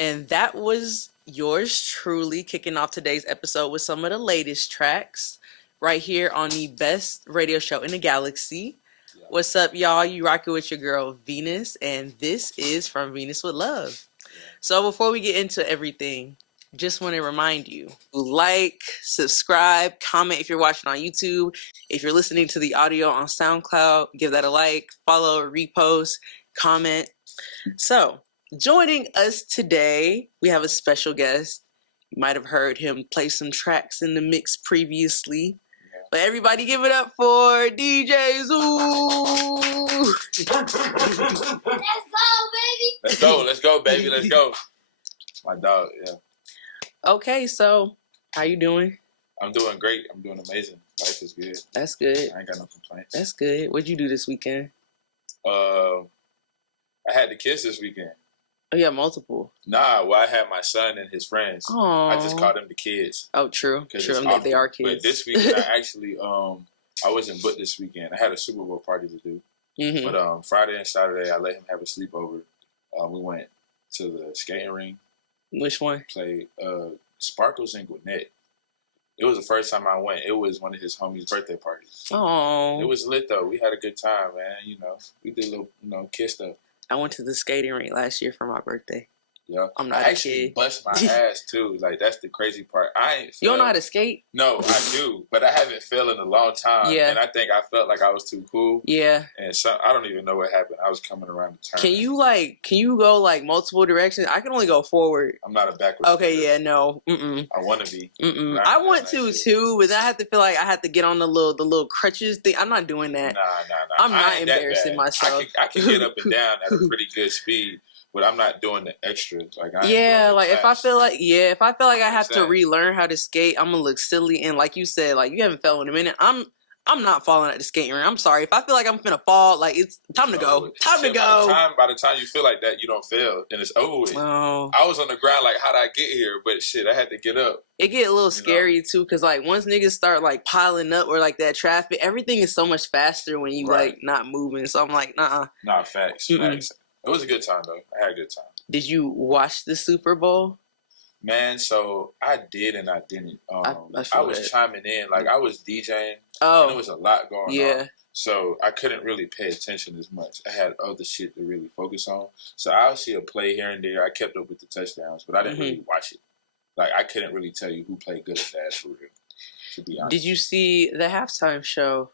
And that was yours truly kicking off today's episode with some of the latest tracks right here on the best radio show in the galaxy. Yeah. What's up, y'all? You rocking with your girl Venus, and this is From Venus with Love. Yeah. So before we get into everything, just want to remind you, like, subscribe, comment if you're watching on YouTube. If you're listening to the audio on Soundcloud, give that a like, follow, repost, comment. So, joining us today, we have a special guest. You might have heard him play some tracks in the mix previously. Yeah. But everybody give it up for DJ Zoo! Let's go, baby. Let's go. My dog, yeah. Okay, so how you doing? I'm doing great. I'm doing amazing. Life is good. That's good. I ain't got no complaints. That's good. What'd you do this weekend? I had the kids this weekend. Oh, yeah, multiple. Nah, well, I had my son and his friends. Aww. I just called them the kids. Oh, true. True. They are kids. But this weekend, I actually, I wasn't booked this weekend. I had a Super Bowl party to do. Mm-hmm. But Friday and Saturday, I let him have a sleepover. We went to the skating ring. Which one? Played Sparkles and Gwinnett. It was the first time I went. It was one of his homies' birthday parties. Oh, it was lit though. We had a good time, man. You know, we did a little, kid stuff. I went to the skating rink last year for my birthday. Yeah, I'm not I a kid. Bust my ass too. Like that's the crazy part. I ain't. You don't know how to skate? No, I do, but I haven't felt in a long time. Yeah, and I think I felt like I was too cool. Yeah, and so I don't even know what happened. I was coming around the turn. Can you go like multiple directions? I can only go forward. I'm not a backwards. Okay, skater. Yeah, no. I want to be. I want to too, but I have to feel like I have to get on the little crutches thing. I'm not doing that. Nah. I'm not embarrassing myself. I can get up and down at a pretty good speed. But I'm not doing the extras. Like if I feel like I have to relearn how to skate, I'm gonna look silly. And like you said, like you haven't fell in a minute. I'm not falling at the skating rink. I'm sorry. If I feel like I'm finna fall, like it's time to go. Time to go. By the time you feel like that, you don't fail, and it's over with. Oh. I was on the ground like, how did I get here? But shit, I had to get up. It get a little scary too, cause like once niggas start like piling up or like that traffic, everything is so much faster when you like not moving. So I'm like, nah. Nah, facts. It was a good time, though. I had a good time. Did you watch the Super Bowl? Man, so I did and I didn't. I was chiming in. Like, I was DJing. Oh. And there was a lot going on. So I couldn't really pay attention as much. I had other shit to really focus on. So I'll see a play here and there. I kept up with the touchdowns, but I didn't really watch it. Like, I couldn't really tell you who played good at that, for real, to be honest. Did you see the halftime show?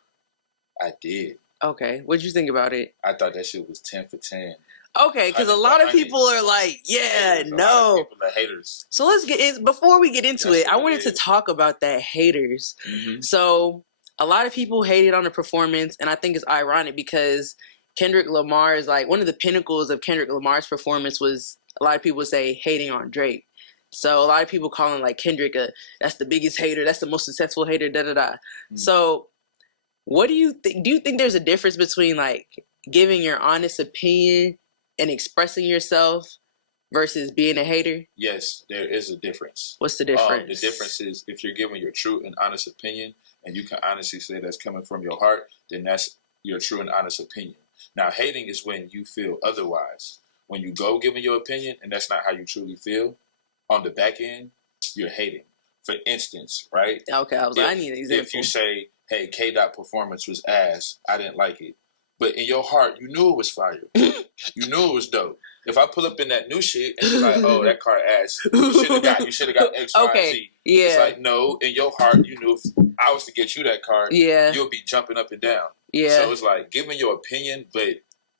I did. Okay. What'd you think about it? I thought that shit was 10 for 10. Okay, because a lot of people are like, haters. A lot of people are haters. So let's get in. Before we get into it, I wanted to talk about that haters. Mm-hmm. So a lot of people hated on the performance, and I think it's ironic because Kendrick Lamar is like one of the pinnacles of Kendrick Lamar's performance was a lot of people say hating on Drake. So a lot of people calling like Kendrick that's the biggest hater, that's the most successful hater, Mm-hmm. So what do you think? Do you think there's a difference between like giving your honest opinion and expressing yourself versus being a hater? Yes, there is a difference. What's the difference? The difference is if you're giving your true and honest opinion and you can honestly say that's coming from your heart, then that's your true and honest opinion. Now, hating is when you feel otherwise. When you go giving your opinion and that's not how you truly feel, on the back end, you're hating. For instance, right? Okay, I need an example. If you say, hey, K-Dot performance was ass, I didn't like it. But in your heart, you knew it was fire. You knew it was dope. If I pull up in that new shit and you're like, oh, that car ass, you should have got X, Y, and Z. Yeah. It's like, no, in your heart, you knew if I was to get you that car, you'll be jumping up and down. Yeah. So it's like giving your opinion, but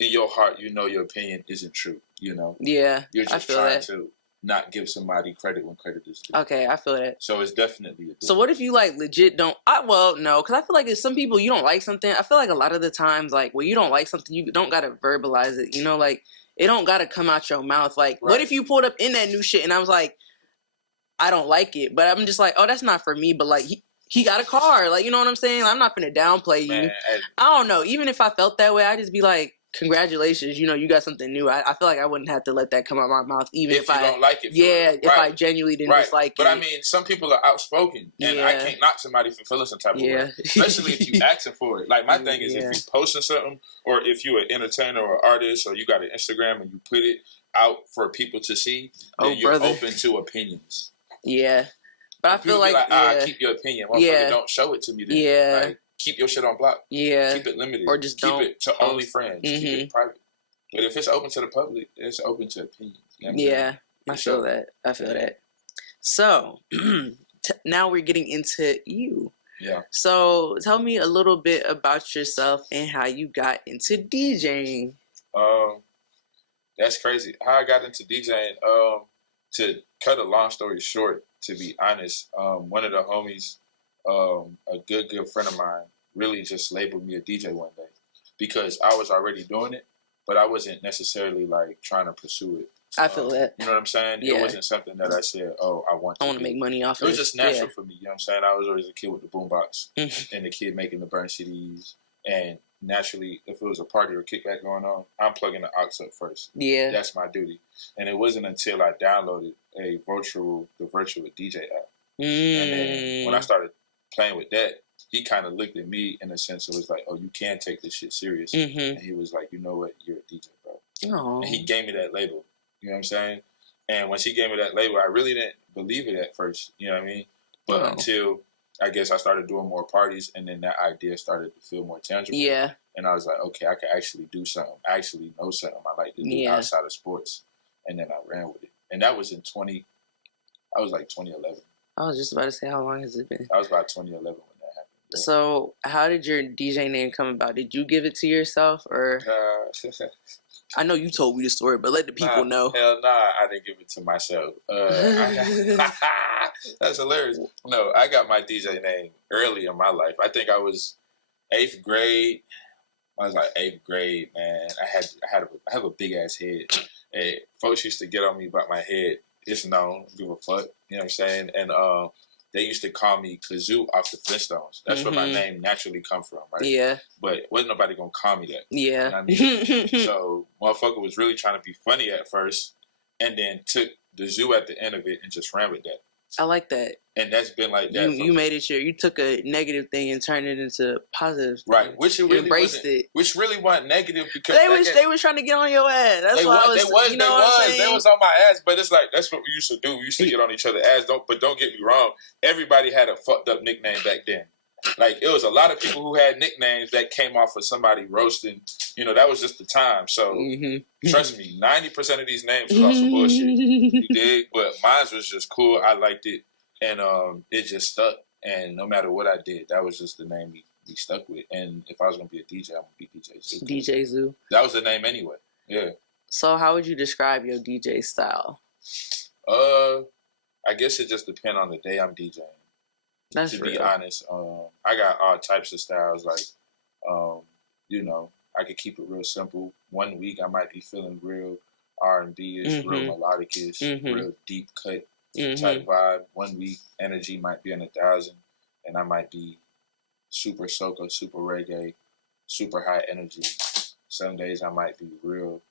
in your heart, you know your opinion isn't true, you know? Yeah, you're just trying to not give somebody credit when credit is due. Okay, I feel that. So it's definitely a difference. So what if you like legit don't? No, because I feel like if some people you don't like something, I feel like a lot of the times like when you don't like something, you don't gotta verbalize it. You know, like it don't gotta come out your mouth. Like, what if you pulled up in that new shit and I was like, I don't like it, but I'm just like, oh, that's not for me. But like he got a car, like you know what I'm saying? Like, I'm not gonna downplay you. Man, I don't know. Even if I felt that way, I just be like, congratulations, you know, you got something new. I feel like I wouldn't have to let that come out of my mouth, even if you I don't like it. if I genuinely didn't dislike it. But I mean, some people are outspoken, and I Yeah. can't knock somebody for feeling some type of way, especially if you asking for it. Like my thing is, if you posting something, or if you're an entertainer or artist, or you got an Instagram and you put it out for people to see, then you're open to opinions. Yeah, but I feel like keep your opinion. Motherfucker, don't show it to me. Then. Like, keep your shit on block. Yeah, keep it limited, or just keep don't it to post. only friends. Keep it private. But if it's open to the public, it's open to opinions. You know I feel that. I feel that. So now we're getting into you. Yeah. So tell me a little bit about yourself and how you got into DJing. That's crazy. How I got into DJing. To cut a long story short, to be honest, one of the homies, a good friend of mine, really just labeled me a DJ one day because I was already doing it, but I wasn't necessarily like trying to pursue it. I feel that. You know what I'm saying? Yeah. It wasn't something that I said, oh, I want to make money off of it. It was just natural for me. You know what I'm saying? I was always a kid with the boombox and the kid making the burn CDs. And naturally, if it was a party or kickback going on, I'm plugging the aux up first. Yeah. That's my duty. And it wasn't until I downloaded the virtual DJ app. And then when I started playing with that, he kind of looked at me in a sense. It was like, oh, you can take this shit serious. And he was like, you know what? You're a DJ, bro. Aww. And he gave me that label. You know what I'm saying? And when she gave me that label, I really didn't believe it at first. You know what I mean? But until I guess I started doing more parties, and then that idea started to feel more tangible. Yeah. And I was like, okay, I can actually do something. I actually know something I like to do outside of sports. And then I ran with it. And that was in 2011. I was just about to say, how long has it been? That was about 2011 when that happened. Yeah. So how did your DJ name come about? Did you give it to yourself, or? I know you told me the story, but let the people know. Hell nah, I didn't give it to myself. That's hilarious. No, I got my DJ name early in my life. I think I was 8th grade. I was like 8th grade, man. I have a big ass head. And folks used to get on me about my head. It's known, give a fuck. You know what I'm saying? And they used to call me Kazoo off the Flintstones. That's where my name naturally come from, right? Yeah. But wasn't nobody gonna call me that. Yeah. You know what I mean? So motherfucker was really trying to be funny at first, and then took the zoo at the end of it and just ran with that. I like that. And that's been like that. You made it sure you took a negative thing and turned it into positive. Right. Which it really embraced it. Which really wasn't negative because they was trying to get on your ass. That's why I was. They was on my ass. But it's like that's what we used to do. We used to get on each other's ass. Don't get me wrong. Everybody had a fucked up nickname back then. Like it was a lot of people who had nicknames that came off of somebody roasting. You know, that was just the time. So trust me, 90% of these names was also bullshit. You dig? But mine was just cool. I liked it, and it just stuck. And no matter what I did, that was just the name we stuck with. And if I was gonna be a DJ, I'm gonna be DJ Zoo. DJ Zoo. That was the name anyway. Yeah. So how would you describe your DJ style? I guess it just depends on the day I'm DJing. That's to real. Be honest, I got all types of styles. Like, you know, I could keep it real simple. One week I might be feeling real R&B-ish, real melodic-ish, real deep cut type vibe. 1 week energy might be in 1,000, and I might be super soca, super reggae, super high energy. Some days I might be real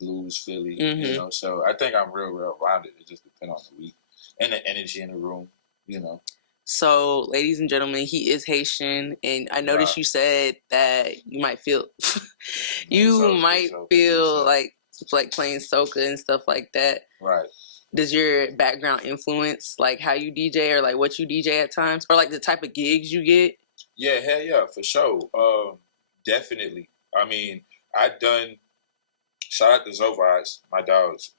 blues Philly, you know. So I think I'm real rounded. It just depends on the week and the energy in the room, you know. So, ladies and gentlemen, he is Haitian, and I noticed you said that you might feel, like playing soca and stuff like that. Right. Does your background influence like how you DJ or like what you DJ at times, or like the type of gigs you get? Yeah, hell yeah, for sure. Definitely. I mean, shout out to Zoovie, my dogs.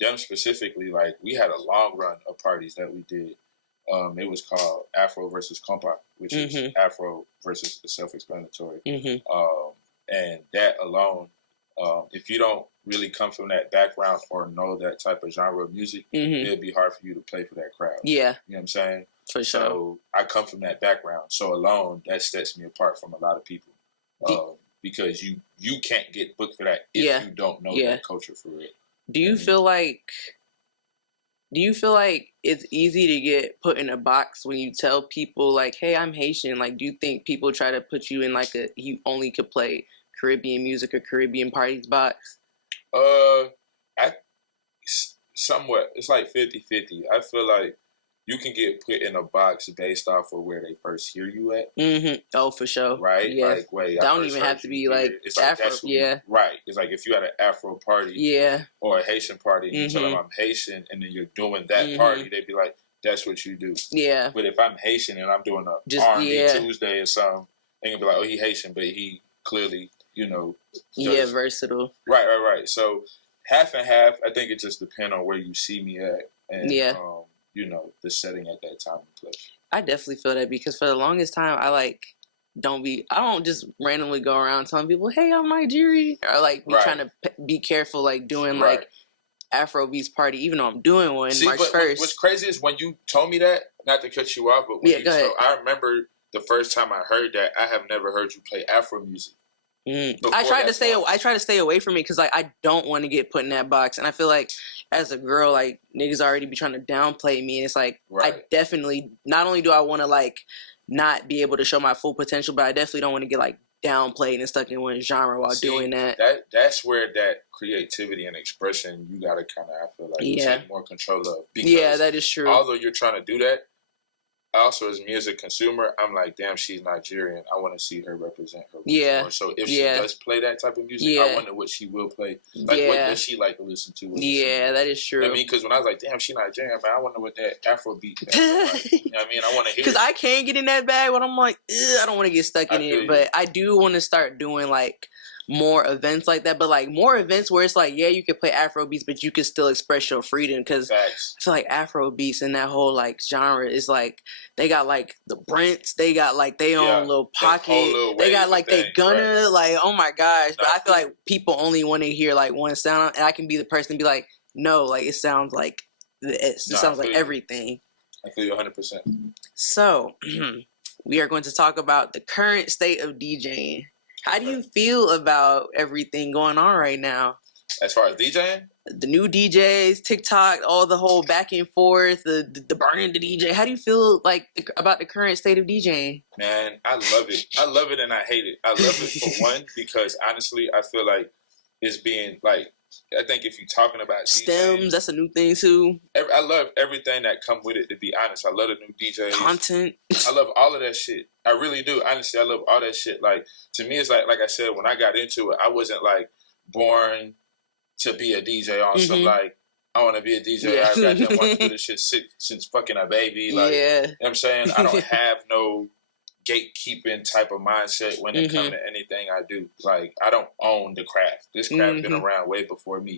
Them specifically, like we had a long run of parties that we did. It was called Afro versus Compa, which is Afro versus the self-explanatory. And that alone, if you don't really come from that background or know that type of genre of music, it'd be hard for you to play for that crowd. Yeah. You know what I'm saying? For sure. So I come from that background. So alone, that sets me apart from a lot of people. Because you can't get booked for that if you don't know that culture for real. Do you feel like it's easy to get put in a box when you tell people like, hey, I'm Haitian? Like, do you think people try to put you in like you only could play Caribbean music or Caribbean parties box? I somewhat. It's like 50-50. I feel like you can get put in a box based off of where they first hear you at. Mm-hmm. Oh, for sure. Right? Yeah. Like, wait, I don't first even heard have to you be here. like It's like Afro. that's who Yeah. right. It's like if you had an Afro party Yeah. or a Haitian party and you tell Mhm. them I'm Haitian and then you're doing that Mhm. party, they'd be like, that's what you do. Yeah. But if I'm Haitian and I'm doing a Just R&B yeah. Tuesday or something, they're gonna be like, oh, he Haitian, but he clearly, you know, Yeah, does versatile. right. So half and half. I think it just depends on where you see me at and Yeah. you know, the setting at that time and place. I definitely feel that because for the longest time, I don't just randomly go around telling people, hey, I'm Nigerian, or like be Right. trying to be careful, like doing Right. like Afrobeats party, even though I'm doing one See, March but 1st. what's crazy is when you told me that, not to cut you off, but when Yeah, go ahead. I remember the first time I heard that, I have never heard you play Afro music. I try to stay away from it because like I don't want to get put in that box, and I feel like as a girl, like niggas already be trying to downplay me, and it's like Right. I definitely not only do I want to like not be able to show my full potential, but I definitely don't want to get like downplayed and stuck in one genre while doing that. That's where that creativity and expression you gotta kind of, I feel like, take more control of. Because yeah, that is true. Although you're trying to do that, also as me as a consumer, I'm like, damn, she's Nigerian. I want to see her represent her. Yeah. More. So if she does play that type of music, I wonder what she will play. Like, what does she like to listen to? Yeah, that is true. You know what I mean, because when I was like, damn, she Nigerian, man, I wonder what that Afro beat. Like. You know what I mean? I want to hear. Because I can get in that bag, but I'm like, I don't want to get stuck in it. But I do want to start doing like more events like that, but like more events where it's like, yeah, you could play Afro beats, but you could still express your freedom. Because I feel like Afro beats and that whole like genre is like they got like the Brents, they got like their own little pocket, they got like they gonna like, oh my gosh. But I feel like people only want to hear like one sound, and I can be the person to be like, no, like it sounds like this. It sounds like everything. I feel you 100%. So we are going to talk about the current state of DJing. How do you feel about everything going on right now? As far as DJing? The new DJs, TikTok, all the whole back and forth, the burning the DJ. How do you feel like about the current state of DJing? Man, I love it. I love it and I hate it. I love it for one because honestly, I feel like it's being like, I think if you're talking about stems, DJing, that's a new thing too. I love everything that come with it. To be honest, I love the new DJs, content. I love all of that shit. I really do. Honestly, I love all that shit. Like to me, it's like I said, when I got into it, I wasn't like born to be a DJ on some like I want to be a DJ. Yeah. I got them wanting to do this shit since fucking a baby. Like, you know what I'm saying? I don't have no gatekeeping type of mindset when it comes to anything I do. Like, I don't own the craft. This craft been around way before me.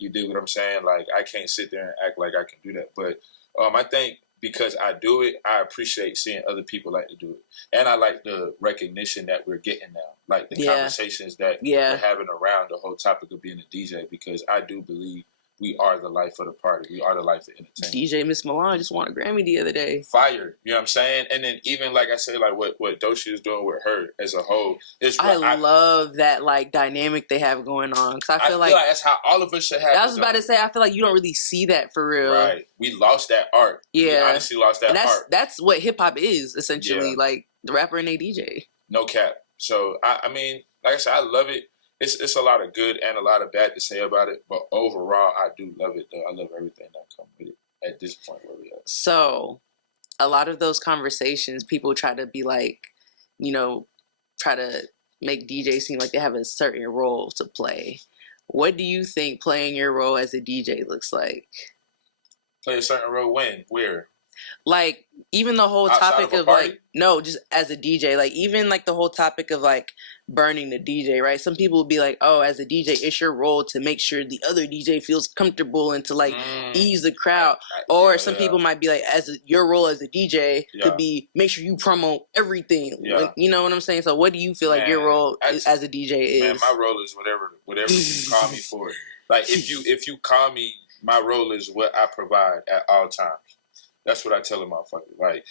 You do what I'm saying? Like, I can't sit there and act like I can do that. But I think because I do it, I appreciate seeing other people like to do it. And I like the recognition that we're getting now. Like, the conversations that we're having around the whole topic of being a DJ, because I do believe we are the life of the party. We are the life of entertainment. DJ Miss Milan just won a Grammy the other day. Fire. You know what I'm saying? And then even, like I say, like what Doechii is doing with her as a whole. I love that, like, dynamic they have going on. Because I feel like that's how all of us should have. I was about to say, I feel like you don't really see that for real. Right. We lost that art. Yeah. We honestly lost that art. That's what hip-hop is, essentially. Like, the rapper and a DJ. No cap. So, I mean, like I said, I love it. It's a lot of good and a lot of bad to say about it, but overall, I do love it, though. I love everything that comes with it at this point where we are. So, a lot of those conversations, people try to be like, you know, try to make DJs seem like they have a certain role to play. What do you think playing your role as a DJ looks like? Play a certain role when? Where? Like, even the whole topic of like, no, just as a DJ, like even like the whole topic of like burning the DJ, right? Some people will be like, oh, as a DJ, it's your role to make sure the other DJ feels comfortable and to like ease the crowd. Or some people might be like, your role as a DJ could be make sure you promote everything. Like, you know what I'm saying? So what do you feel like your role as a DJ is? Man, my role is whatever you call me for. Like if you call me, my role is what I provide at all times. That's what I tell a motherfucker. Like,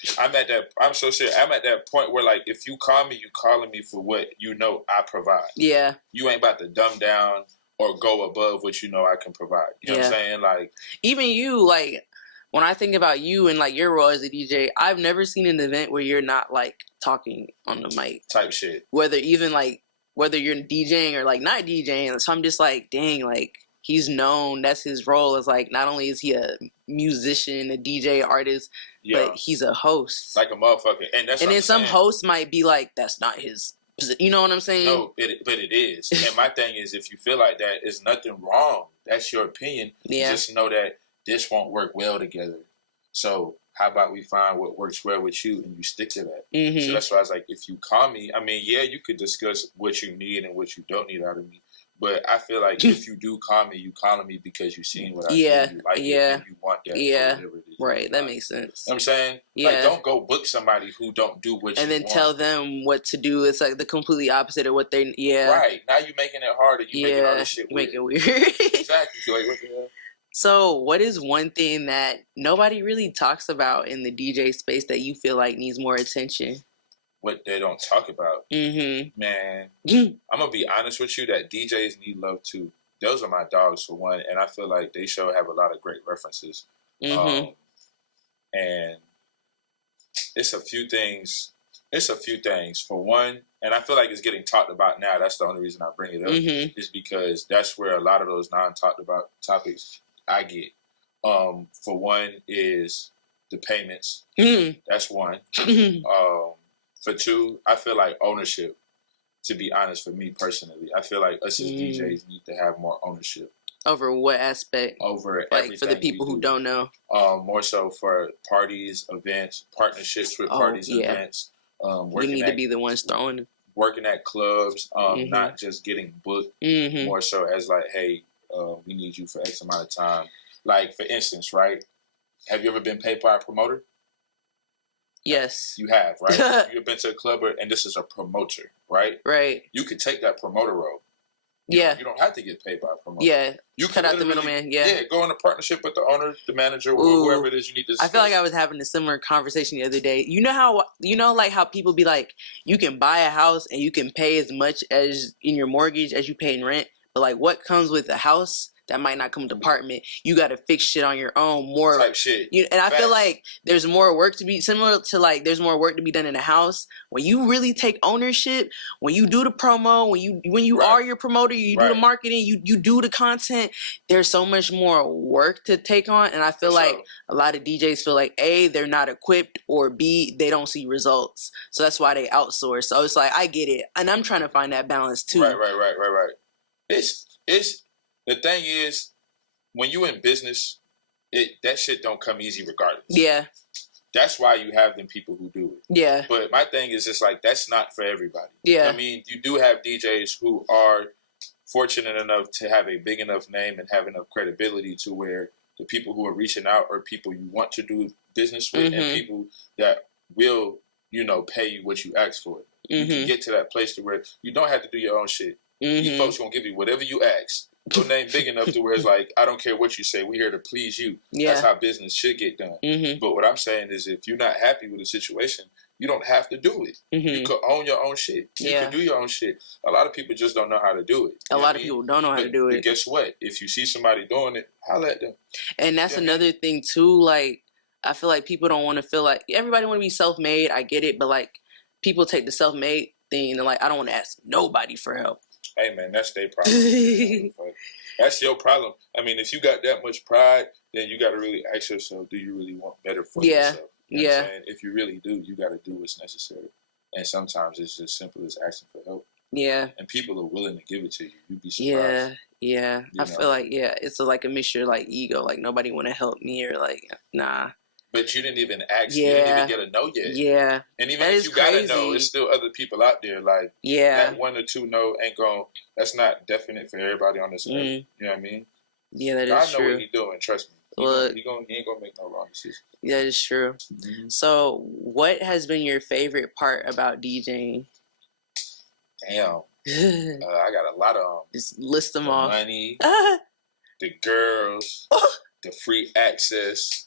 I'm so serious. I'm at that point where, like, if you call me, you calling me for what you know I provide. Yeah. You ain't about to dumb down or go above what you know I can provide. You know what I'm saying? Like, even you, like, when I think about you and, like, your role as a DJ, I've never seen an event where you're not, like, talking on the mic. Type shit. Whether even, like, whether you're DJing or like not DJing. So I'm just like, dang, like he's known. That's his role. It's like not only is he a musician, a DJ, artist, but he's a host, like a motherfucker. And that's and what then I'm some saying. hosts might be like, that's not his. You know what I'm saying? No, but it is. And my thing is, if you feel like that, there's nothing wrong. That's your opinion. Yeah. Just know that this won't work well together. So how about we find what works well with you and you stick to that? Mm-hmm. So that's why I was like, if you call me, I mean, yeah, you could discuss what you need and what you don't need out of me. But I feel like if you do call me, you calling me because you've seen what I do, you like it, and you want that. Yeah, whatever it is right. That makes sense. You know what I'm saying? Yeah. Like, don't go book somebody who don't do what and you then want. tell them what to do. It's like the completely opposite of what they. Right. Now you're making it harder. You're making all this shit weird. Make it weird. Exactly. Like, what the hell? So, what is one thing that nobody really talks about in the DJ space that you feel like needs more attention? What they don't talk about. Mm-hmm. Man, I'm going to be honest with you that DJs need love too. Those are my dogs for one, and I feel like they show have a lot of great references. Mm-hmm. And it's a few things. For one, and I feel like it's getting talked about now. That's the only reason I bring it up, is because that's where a lot of those non-talked about topics I get. For one is the payments. That's one. For two, I feel like ownership. To be honest, for me personally, I feel like us as DJs need to have more ownership. Over what aspect? Over like everything. For the people who don't know. More so for parties, events, partnerships with parties, events. We need to be the ones throwing them. Working at clubs, not just getting booked. More so as like, hey, we need you for X amount of time. Like, for instance, right? Have you ever been paid by a promoter? Yes. You have, right? You've been to a club and this is a promoter, right? Right. You could take that promoter role. You don't have to get paid by a promoter. Yeah. You cut out the middleman. Yeah. Go in a partnership with the owner, the manager, or whoever it is you need to discuss. I feel like I was having a similar conversation the other day. You know how people be like, you can buy a house and you can pay as much as in your mortgage as you pay in rent, but like what comes with a house that might not come with an apartment, you got to fix shit on your own. More type shit. And I feel like there's more work to be similar to like there's more work to be done in a house when you really take ownership. When you do the promo, when you are your promoter, you do the marketing, you do the content. There's so much more work to take on, and I feel like a lot of DJs feel like A, they're not equipped, or B, they don't see results. So that's why they outsource. So it's like I get it, and I'm trying to find that balance too. Right. It's the thing is, when you in business, that shit don't come easy regardless. Yeah. That's why you have them people who do it. Yeah. But my thing is just like, that's not for everybody. Yeah. You know what I mean, you do have DJs who are fortunate enough to have a big enough name and have enough credibility to where the people who are reaching out are people you want to do business with and people that will, pay you what you ask for. You can get to that place to where you don't have to do your own shit. These folks gonna give you whatever you ask. Your name big enough to where it's like, I don't care what you say. We're here to please you. Yeah. That's how business should get done. But what I'm saying is, if you're not happy with the situation, you don't have to do it. You could own your own shit. You could do your own shit. A lot of people just don't know how to do it. A lot of people don't know how to do it. But guess what? If you see somebody doing it, holla at them. And that's another thing too. Like, I feel like people don't want to feel like everybody want to be self-made. I get it, but like people take the self-made thing and like, I don't want to ask nobody for help. Hey man, that's their problem. That's your problem. I mean, if you got that much pride, then you got to really ask yourself, do you really want better for yourself? You know what I'm saying? If you really do, you got to do what's necessary. And sometimes it's just simple as asking for help. Yeah. And people are willing to give it to you. You'd be surprised. Yeah. I feel like, it's like a mixture of like ego. Like nobody want to help me or like, nah. But you didn't even ask. You didn't even get a no yet. Yeah. And even if you got a no, there's still other people out there. Like, that one or two no ain't going, that's not definite for everybody on this earth. You know what I mean? Yeah, that is true. I know what he's doing, trust me. Look, he ain't going to make no wrong decisions. That is true. So, what has been your favorite part about DJing? Damn. I got a lot of them. Just list them off. Money, the girls, the free access.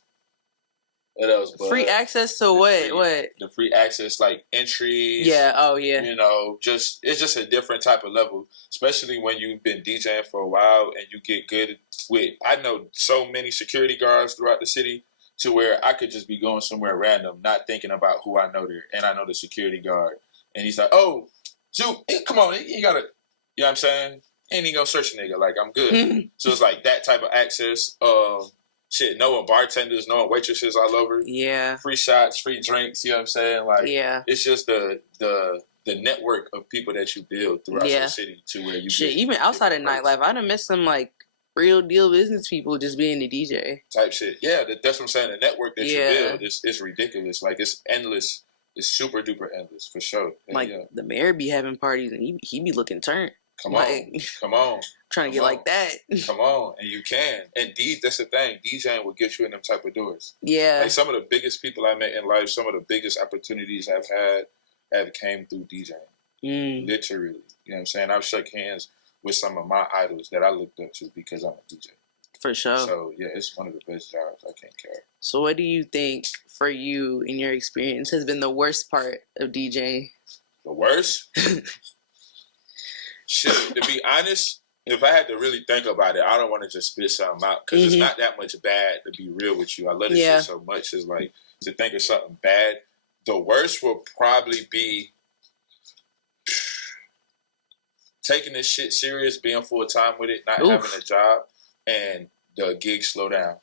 What else? Free access to what? What? The free access, like entries. Yeah. Oh, yeah. It's just a different type of level, especially when you've been DJing for a while and you get good with. I know so many security guards throughout the city to where I could just be going somewhere random, not thinking about who I know there, and I know the security guard, and he's like, "Oh, Come on, you gotta, you know what I'm saying? Ain't even gonna search a nigga, like, I'm good. So it's like that type of access. Shit, knowing bartenders, knowing waitresses all over. Yeah. Free shots, free drinks, you know what I'm saying? Like, yeah. It's just the network of people that you build throughout the city to where you shit, even outside of nightlife, I done met some, like, real deal business people just being a DJ. Type shit. Yeah, that's what I'm saying. The network that you build is ridiculous. Like, it's endless. It's super duper endless, for sure. Like, the mayor be having parties and he be looking turned. Come on. Trying to get like that. Come on. And you can. And that's the thing. DJing will get you in them type of doors. Yeah. Like, some of the biggest people I met in life, some of the biggest opportunities I've had have came through DJing. Literally. You know what I'm saying? I've shook hands with some of my idols that I looked up to because I'm a DJ. For sure. So, yeah, it's one of the best jobs. I can't care. So what do you think, for you, in your experience, has been the worst part of DJing? The worst? Shit, to be honest, if I had to really think about it, I don't want to just spit something out because it's not that much bad, to be real with you. I love this shit so much. It's like, to think of something bad. The worst will probably be taking this shit serious, being full-time with it, not having a job, and the gigs slow down.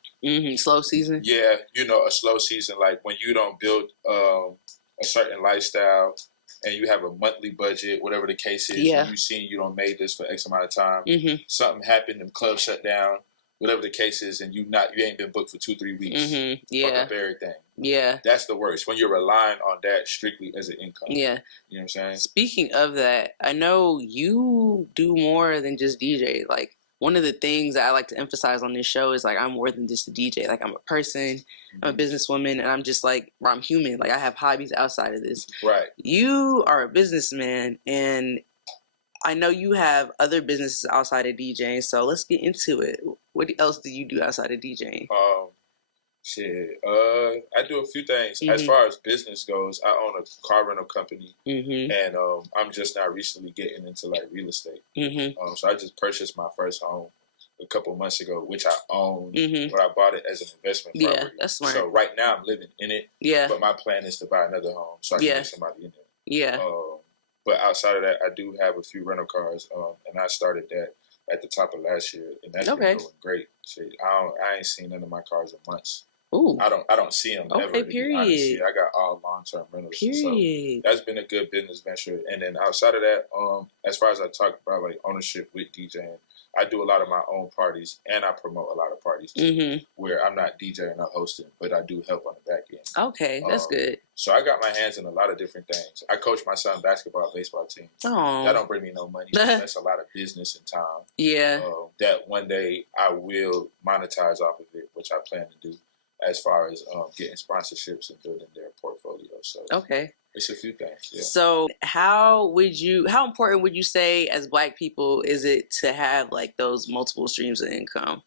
Slow season? Yeah, a slow season. Like, when you don't build a certain lifestyle and you have a monthly budget, whatever the case is, and you seen you don't made this for X amount of time, something happened, and clubs shut down, whatever the case is, and you ain't been booked for 2-3 weeks. Fuck up everything. Yeah. That's the worst, when you're relying on that strictly as an income. Yeah. You know what I'm saying? Speaking of that, I know you do more than just DJ. Like, one of the things that I like to emphasize on this show is, like, I'm more than just a DJ. Like, I'm a person, I'm a businesswoman, and I'm just, like, I'm human. Like, I have hobbies outside of this. Right. You are a businessman, and I know you have other businesses outside of DJing, so let's get into it. What else do you do outside of DJing? I do a few things. As far as business goes, I own a car rental company, and I'm just now recently getting into, like, real estate. So I just purchased my first home a couple months ago, which I own, but I bought it as an investment property. Yeah, that's smart. So right now I'm living in it, but my plan is to buy another home so I can get somebody in there. Yeah. But outside of that, I do have a few rental cars, and I started that at the top of last year, and that's been going great. Shit, I ain't seen none of my cars in months. Ooh. I don't see them ever. Period. I got all long-term rentals. Period. So that's been a good business venture. And then outside of that, as far as I talk about, like, ownership with DJing, I do a lot of my own parties, and I promote a lot of parties too, where I'm not DJing or hosting, but I do help on the back end. Okay, that's good. So I got my hands in a lot of different things. I coach my son's basketball, baseball team. Oh, that don't bring me no money. That's a lot of business and time. Yeah. That one day I will monetize off of it, which I plan to do, as far as getting sponsorships and building their portfolio. So it's a few things. Yeah. So how important would you say, as Black people, is it to have, like, those multiple streams of income?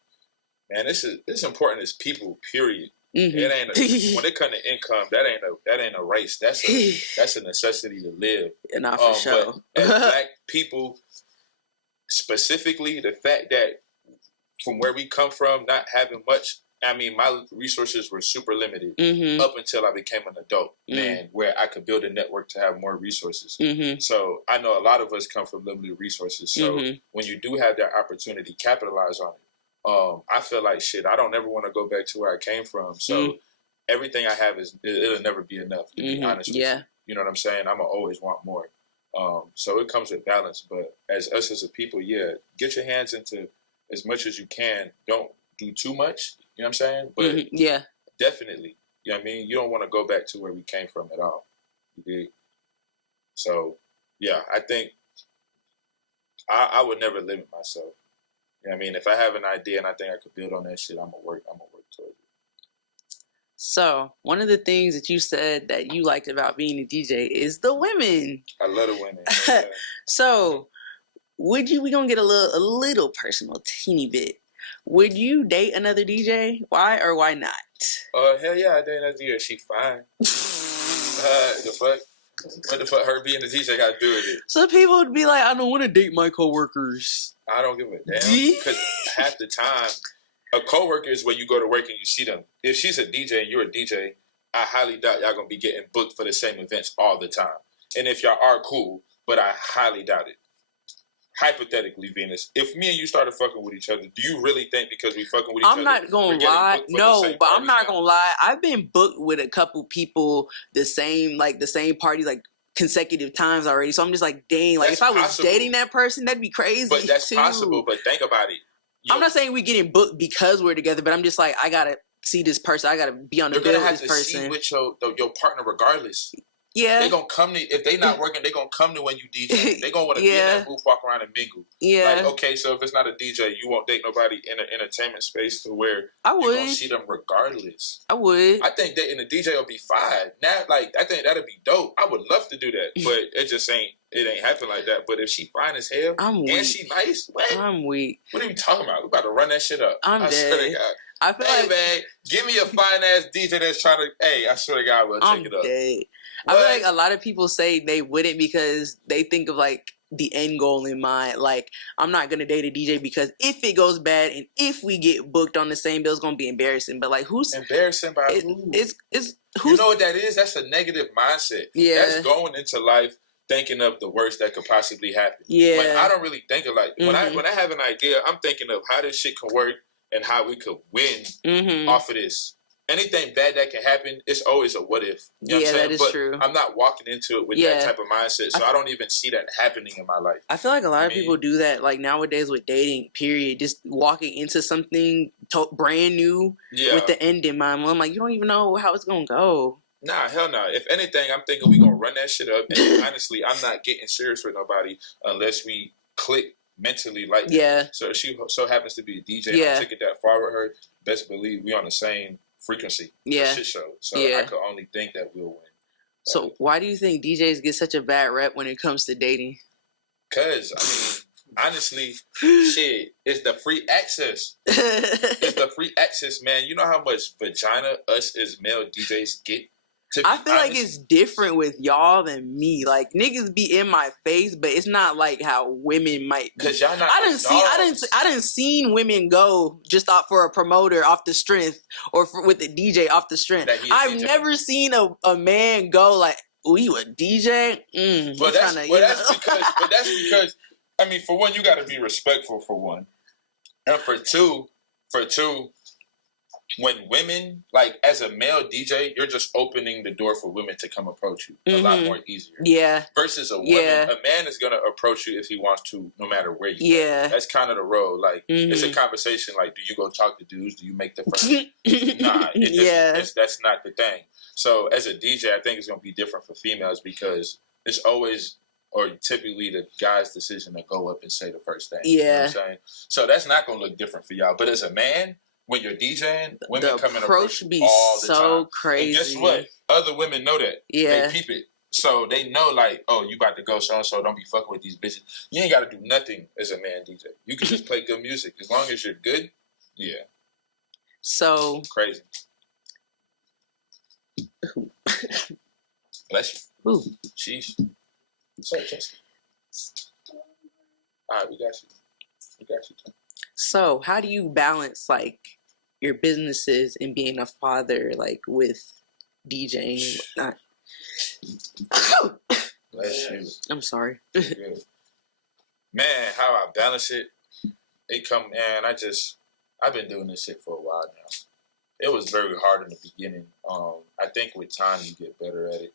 Man, it's important as people, period. It ain't when it comes to income, that ain't a race. That's a necessity to live. Not for sure. But as Black people, specifically, the fact that from where we come from, not having much, I mean, my resources were super limited up until I became an adult, man, where I could build a network to have more resources. So I know a lot of us come from limited resources. So when you do have that opportunity, capitalize on it. I feel like, shit, I don't ever want to go back to where I came from. So everything I have it'll never be enough, to be honest with you. You know what I'm saying? I'm going to always want more. So it comes with balance. But as us as a people, get your hands into as much as you can. Don't do too much. You know what I'm saying? But definitely, you know what I mean? You don't want to go back to where we came from at all. You dig? So, yeah, I think I would never limit myself. You know what I mean? If I have an idea and I think I could build on that shit, I'm gonna work towards it. So, one of the things that you said that you liked about being a DJ is the women. I love the women. Yeah. So, we gonna get a little personal, teeny bit. Would you date another DJ? Why or why not? Hell yeah, I date another DJ. She fine. The fuck? What the fuck her being a DJ got to do with it? Some people would be like, I don't want to date my coworkers. I don't give a damn. Because half the time, a coworker is where you go to work and you see them. If she's a DJ and you're a DJ, I highly doubt y'all going to be getting booked for the same events all the time. And if y'all are cool, but I highly doubt it. Hypothetically, Venus, if me and you started fucking with each other, do you really think because we fucking with each other, I'm not gonna lie. No, but I'm not gonna lie. I've been booked with a couple people the same party like consecutive times already. So I'm just like, dang, like That's if I was possible. dating that person, that'd be crazy. But that's too. possible. But think about it. I'm not saying we getting booked because we're together, but I'm just like, I gotta see this person. I gotta be on the bill with this person. You're gonna have to see with your partner regardless. Yeah. They gonna come to, if they not working, they gonna come to when you DJ. They gonna want to be in that booth, walk around and mingle. Yeah. Like, okay, so if it's not a DJ, you won't date nobody in an entertainment space to where you're gonna see them regardless. I would. I think dating a DJ will be fine. Now, like, I think that'd be dope. I would love to do that, but it ain't happen like that. But if she fine as hell and she nice, what? I'm weak. What are you talking about? We about to run that shit up. I swear to God. I feel like, man, give me a fine ass DJ that's trying to. Hey, I swear to God, we'll take it up. Dead. I feel like a lot of people say they wouldn't because they think of like the end goal in mind. Like, I'm not gonna date a DJ because if it goes bad and if we get booked on the same bill, it's gonna be embarrassing. But like, who's embarrassing by who? It's you know what that is? That's a negative mindset. Yeah, that's going into life thinking of the worst that could possibly happen. Yeah, when I don't really think of like when I have an idea, I'm thinking of how this shit can work and how we could win off of this. Anything bad that can happen, it's always a what if. You know what I'm saying? That is true. I'm not walking into it with that type of mindset, so I don't even see that happening in my life. I feel like a lot of people do that, like nowadays with dating, period. Just walking into something brand new with the end in mind. I'm like, you don't even know how it's going to go. Nah, hell no. If anything, I'm thinking we're going to run that shit up. And honestly, I'm not getting serious with nobody unless we click mentally like that. Yeah. So if she so happens to be a DJ and I took it that far with her, best believe we on the same frequency for shit show. So I could only think that we'll win. So why do you think DJs get such a bad rep when it comes to dating? Because, I mean, honestly, shit, it's the free access. It's the free access, man. You know how much vagina us as male DJs get? I feel like it's different with y'all than me. Like, niggas be in my face, but it's not like how women might. Because y'all not. I didn't seen women go just off for a promoter off the strength or with the DJ off the strength. I've never seen a man go like, "Oh, you a DJ?" But that's because. I mean, for one, you got to be respectful. For one, and for two. When women, like as a male DJ, you're just opening the door for women to come approach you a lot more easier. Yeah. Versus a woman, a man is gonna approach you if he wants to, no matter where you are. That's kind of the road. Like it's a conversation. Like, do you go talk to dudes? Do you make the first? Nah. That's not the thing. So as a DJ, I think it's gonna be different for females because it's always or typically the guy's decision to go up and say the first thing. Yeah. You know what I'm saying? So that's not gonna look different for y'all. But as a man, when you're DJing, women come and approach you all the time. So crazy. And guess what? Other women know that. Yeah. They peep it. So they know, like, oh, you about to go so-and-so. Don't be fucking with these bitches. You ain't got to do nothing as a man DJ. You can just play good music. As long as you're good, yeah. So. Crazy. Bless you. Ooh. Sheesh. Sorry, Jessica. All right, we got you. We got you, too. So, how do you balance like your businesses and being a father, like with DJing? Not. Bless you. I'm sorry. Man, how I balance it? Man. I've been doing this shit for a while now. It was very hard in the beginning. I think with time you get better at it.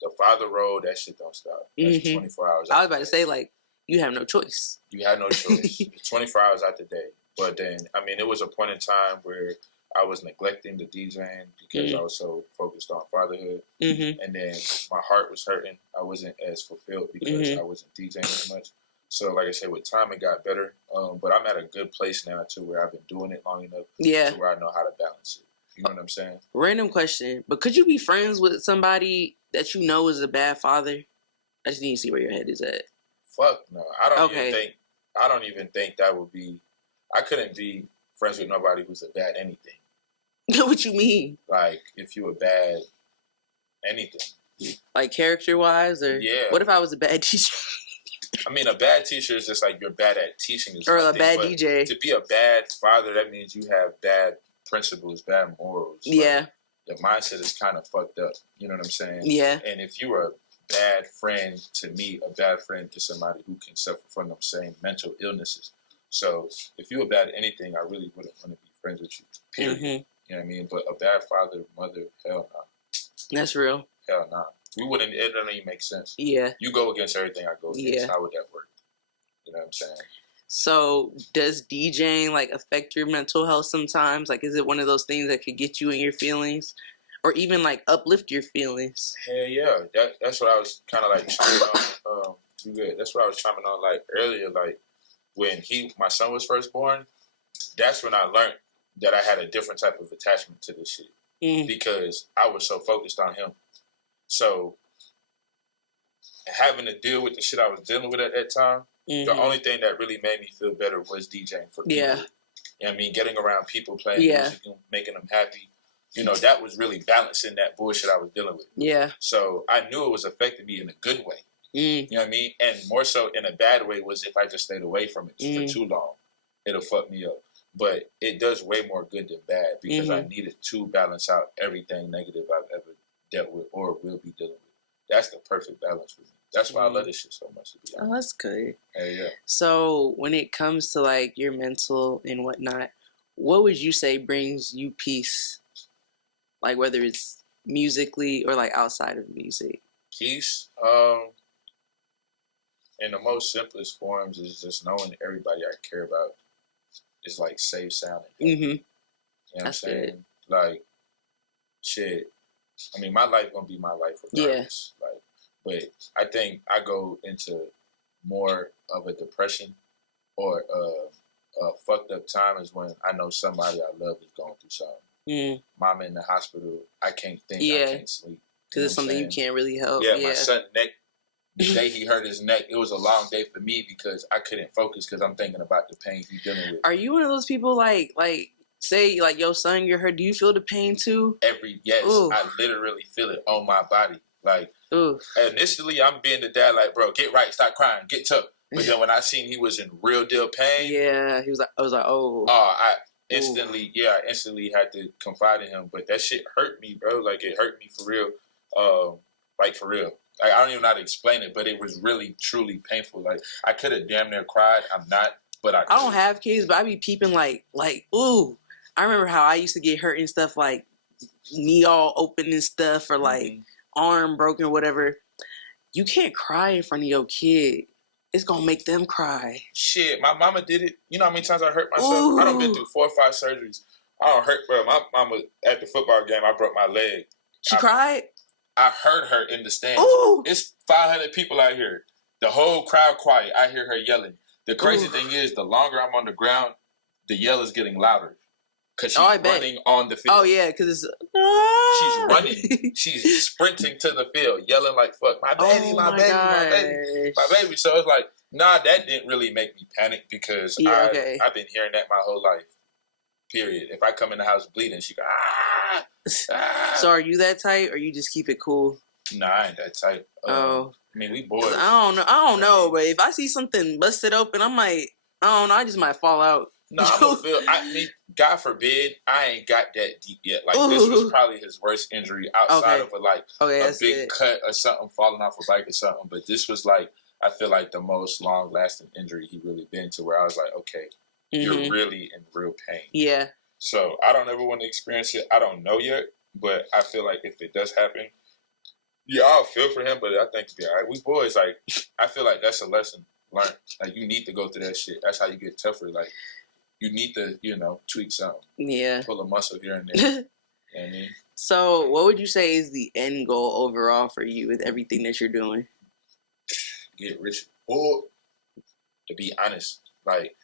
The father role, that shit don't stop. That's 24 hours. I was about to say like. You have no choice. You have no choice. 24 hours out the day. But then, I mean, it was a point in time where I was neglecting the DJing because I was so focused on fatherhood. And then my heart was hurting. I wasn't as fulfilled because I wasn't DJing as much. So, like I said, with time, it got better. But I'm at a good place now, too, where I've been doing it long enough to where I know how to balance it. You know what I'm saying? Random question. But could you be friends with somebody that you know is a bad father? I just need to see where your head is at. Fuck no. I don't even think that would be. I couldn't be friends with nobody who's a bad anything. What you mean? Like if you were bad anything. Like character wise, or what if I was a bad teacher? I mean, a bad teacher is just like you're bad at teaching, or a bad DJ. To be a bad father, that means you have bad principles, bad morals. Yeah, your mindset is kind of fucked up. You know what I'm saying? Yeah. And if you were bad friend to me, a bad friend to somebody who can suffer from them same mental illnesses. So if you were bad at anything, I really wouldn't want to be friends with you. Period. Mm-hmm. You know what I mean? But a bad father, mother, hell no. That's real. Hell no. We wouldn't. It doesn't even make sense. Yeah. You go against everything I go against. Yeah. How would that work? You know what I'm saying? So does DJing like affect your mental health sometimes? Like, is it one of those things that could get you in your feelings, or even like uplift your feelings? Hell yeah. That's what I was kind of like chiming on. You good? That's what I was chiming on like earlier. Like when my son was first born, that's when I learned that I had a different type of attachment to this shit because I was so focused on him. So having to deal with the shit I was dealing with at that time, the only thing that really made me feel better was DJing for people. Yeah. You know what I mean? Getting around people, playing Yeah. music, and making them happy. You know, that was really balancing that bullshit I was dealing with. Yeah. So I knew it was affecting me in a good way. You know what I mean? And more so in a bad way was if I just stayed away from it for too long, it'll fuck me up. But it does way more good than bad because I needed to balance out everything negative I've ever dealt with or will be dealing with. That's the perfect balance for me. That's why I love this shit so much, to be honest. Oh, that's good. Yeah. So when it comes to like your mental and whatnot, what would you say brings you peace? Like whether it's musically or like outside of music. Peace, in the most simplest forms, is just knowing everybody I care about is like safe sounding. You know what I'm saying? Good. Like, shit. I mean, my life gonna be my life regardless. Yeah. Like, but I think I go into more of a depression or a fucked up time is when I know somebody I love is going through something. Mama in the hospital, I can't think, I can't sleep. Because it's something you can't really help. Yeah, my son neck, the day he hurt his neck, it was a long day for me because I couldn't focus because I'm thinking about the pain he's dealing with. Are you one of those people like say like your son, you're hurt, do you feel the pain too? Yes, I literally feel it on my body. Like, initially I'm being the dad like, bro, get right, stop crying, get tough. But then when I seen he was in real deal pain. Yeah, I was like, oh. I instantly had to confide in him. But that shit hurt me, bro. Like, it hurt me for real. Like, for real. Like, I don't even know how to explain it, but it was really, truly painful. Like, I could have damn near cried. I'm not, but I don't have kids, but I be peeping like, ooh. I remember how I used to get hurt and stuff, like knee all open and stuff, or like arm broken or whatever. You can't cry in front of your kid. It's gonna make them cry. Shit, my mama did it. You know how many times I hurt myself? Ooh. I done been through 4 or 5 surgeries. I don't hurt, bro. My mama, at the football game, I broke my leg. She cried? I heard her in the stands. Ooh. It's 500 people out here. The whole crowd quiet. I hear her yelling. The crazy thing is, the longer I'm on the ground, the yell is getting louder. Because she's running on the field. Oh, yeah, because it's... She's running. She's sprinting to the field, yelling like, fuck, my baby, my baby, my baby, my baby. So it's like, nah, that didn't really make me panic because I've been hearing that my whole life, period. If I come in the house bleeding, she go, ah. So are you that tight or you just keep it cool? Nah, I ain't that tight. I mean, we boys. I don't know, but if I see something busted open, I might, I don't know, I just might fall out. No, I mean, God forbid, I ain't got that deep yet. Like, this was probably his worst injury outside of a big cut or something falling off a bike or something. But this was like, I feel like the most long-lasting injury he really been to, where I was like, okay, you're really in real pain. Yeah. So I don't ever want to experience it. I don't know yet, but I feel like if it does happen, yeah, I'll feel for him, but I think, yeah, we boys, like, I feel like that's a lesson learned. Like, you need to go through that shit. That's how you get tougher. Like, you need to, tweak something. Yeah. Pull a muscle here and there. You know what I mean? So, what would you say is the end goal overall for you with everything that you're doing? Get rich. Or, to be honest, like,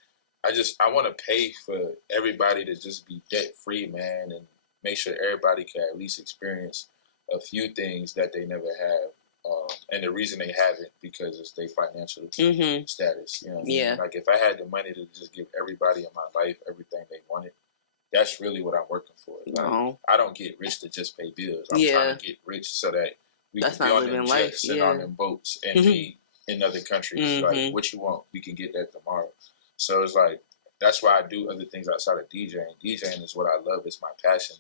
I want to pay for everybody to just be debt-free, man, and make sure everybody can at least experience a few things that they never have. And the reason they haven't, because it's their financial status. You know what I mean? Yeah. Like, if I had the money to just give everybody in my life everything they wanted, that's really what I'm working for. Like, I don't get rich to just pay bills. I'm trying to get rich so that we can be on them jets and on them boats and be in other countries. Like, what you want, we can get that tomorrow. So it's like, that's why I do other things outside of DJing. DJing is what I love. It's my passion.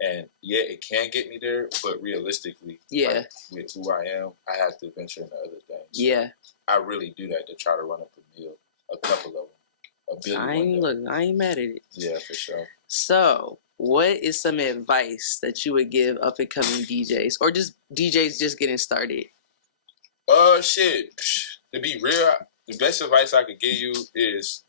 And yeah, it can get me there, but realistically, like, with who I am, I have to venture into other things. So I really do that to try to run up a meal, a couple of them, I ain't mad at it. Yeah, for sure. So, what is some advice that you would give up and coming DJs, or just DJs just getting started? Shit. To be real, the best advice I could give you is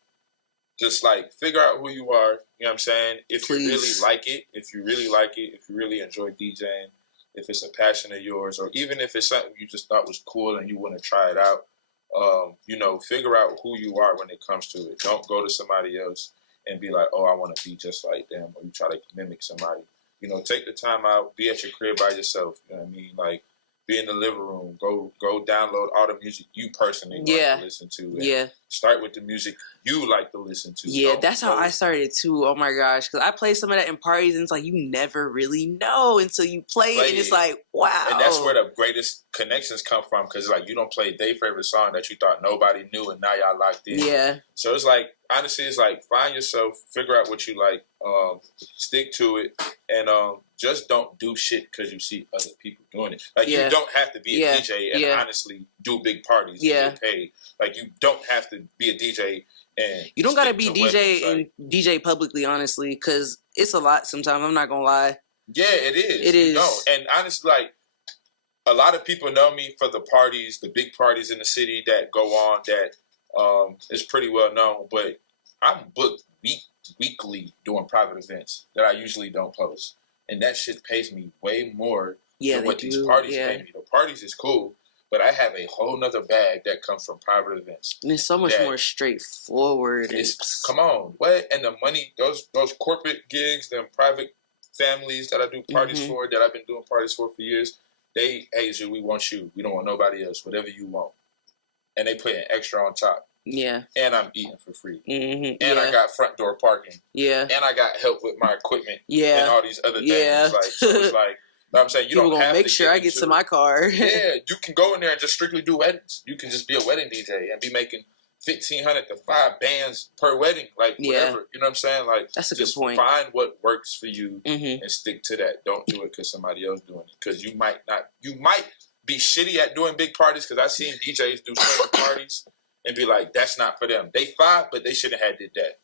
just like figure out who you are. You know what I'm saying? If you really like it, if you really enjoy DJing, if it's a passion of yours, or even if it's something you just thought was cool and you want to try it out, figure out who you are when it comes to it. Don't go to somebody else and be like, oh, I want to be just like them, or you try to mimic somebody. Take the time out, be at your crib by yourself. You know what I mean? Like, be in the living room. Go download all the music you personally like to listen to. And start with the music you like to listen to. Yeah, that's how I started too. Oh my gosh, because I play some of that in parties, and it's like you never really know until you play it, and it's like, wow. And that's where the greatest connections come from, because like you don't play their favorite song that you thought nobody knew, and now y'all locked in. Yeah. So it's like, honestly, it's like find yourself, figure out what you like, stick to it, and just don't do shit because you see other people doing it. Like, you don't have to be a DJ and honestly do big parties and get paid. Like, you don't have to be a DJ and you don't gotta be DJ and DJ publicly, honestly, because it's a lot sometimes. I'm not gonna lie. Yeah, it is. It is. Don't. And honestly, like, a lot of people know me for the parties, the big parties in the city that go on that is pretty well known, but I'm booked weekly doing private events that I usually don't post. And that shit pays me way more than what these parties pay me. The parties is cool, but I have a whole nother bag that comes from private events. And it's so much more straightforward. Come on. What? And the money, those corporate gigs, them private families that I do parties for, that I've been doing parties for years, hey, Zoo, we want you. We don't want nobody else. Whatever you want. And they put an extra on top. Yeah. And I'm eating for free. And I got front door parking. Yeah. And I got help with my equipment. Yeah. And all these other things. Like, so it's like, I'm saying, you don't have to make sure I get to my car. Yeah. You can go in there and just strictly do weddings. You can just be a wedding DJ and be making $1,500 to 5 bands per wedding. Like, whatever. You know what I'm saying? Like, that's a good point. Find what works for you and stick to that. Don't do it because somebody else doing it. Because you might be shitty at doing big parties, because I've seen DJs do certain parties and be like, that's not for them. They fine, but they shouldn't have did that.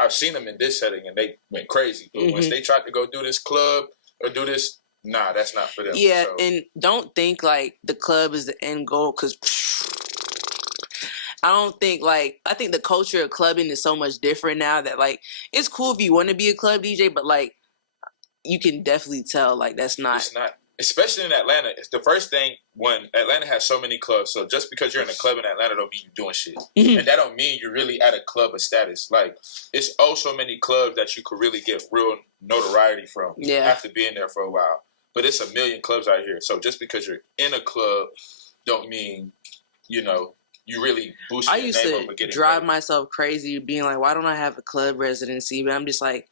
I've seen them in this setting and they went crazy. But once they tried to go do this club or do this, nah, that's not for them. Yeah, and don't think like the club is the end goal, because I think the culture of clubbing is so much different now that, like, it's cool if you want to be a club DJ, but like, you can definitely tell, like, that's not. It's not. Especially in Atlanta, it's the first thing, when Atlanta has so many clubs. So just because you're in a club in Atlanta don't mean you're doing shit. And that don't mean you're really at a club of status. Like, it's so many clubs that you could really get real notoriety from after being there for a while. But it's 1 million clubs out here. So just because you're in a club don't mean, you really boost your name up. I used to drive myself crazy being like, why don't I have a club residency? But I'm just like,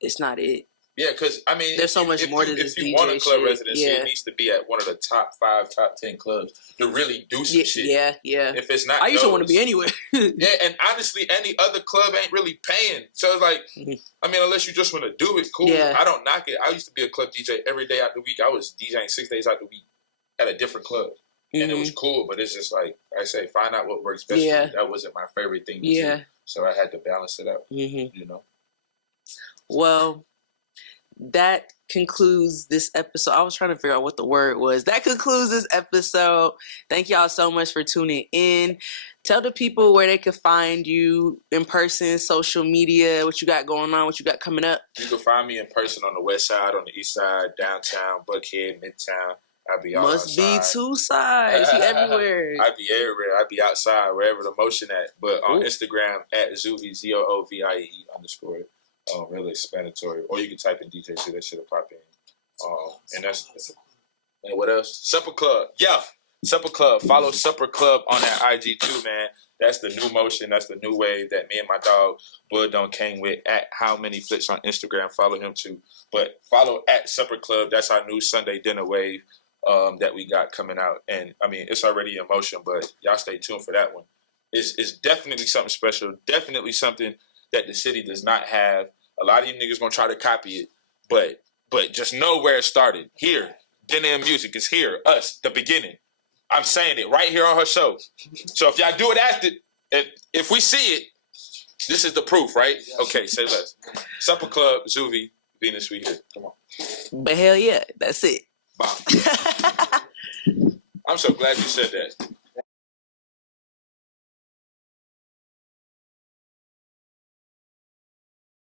it's not it. Yeah, because, I mean, there's so much more to this DJ shit. If you want a club residency, it needs to be at one of the top 5, top 10 clubs to really do some shit. Yeah. If it's not, I usually want to be anywhere. And honestly, any other club ain't really paying. So it's like, I mean, unless you just want to do it, cool. Yeah. I don't knock it. I used to be a club DJ every day out the week. I was DJing 6 days out the week at a different club. And it was cool, but it's just like, I say, find out what works best for you. That wasn't my favorite thing to do. So I had to balance it out, Well, that concludes this episode. I was trying to figure out what the word was. That concludes this episode. Thank y'all so much for tuning in. Tell the people where they can find you in person, social media, what you got going on, what you got coming up. You can find me in person on the west side, on the east side, downtown, Buckhead, Midtown. I'll be all Must outside. be 2 sides. He everywhere. I be everywhere. I be outside, wherever the motion at. But on Instagram, at Zoovie, ZOOVIE _ really explanatory. Or you can type in DJ Zoo, that shit'll pop in. And what else? Supper Club. Yeah. Supper Club. Follow Supper Club on that IG too, man. That's the new motion. That's the new wave that me and my dog Bud Don't came with at How Many Flicks on Instagram. Follow him too. But follow at Supper Club. That's our new Sunday dinner wave that we got coming out. And I mean, it's already in motion, but y'all stay tuned for that one. It's definitely something special. Definitely something that the city does not have. A lot of you niggas gonna try to copy it, but But just know where it started. Here. Dinner and Music is here. Us, the beginning. I'm saying it right here on her show. So if y'all do it after, if we see it, this is the proof, right? Okay, say less. Supper Club, Zoovie, Venus, we here. Come on. But hell yeah, that's it. Bomb. I'm so glad you said that.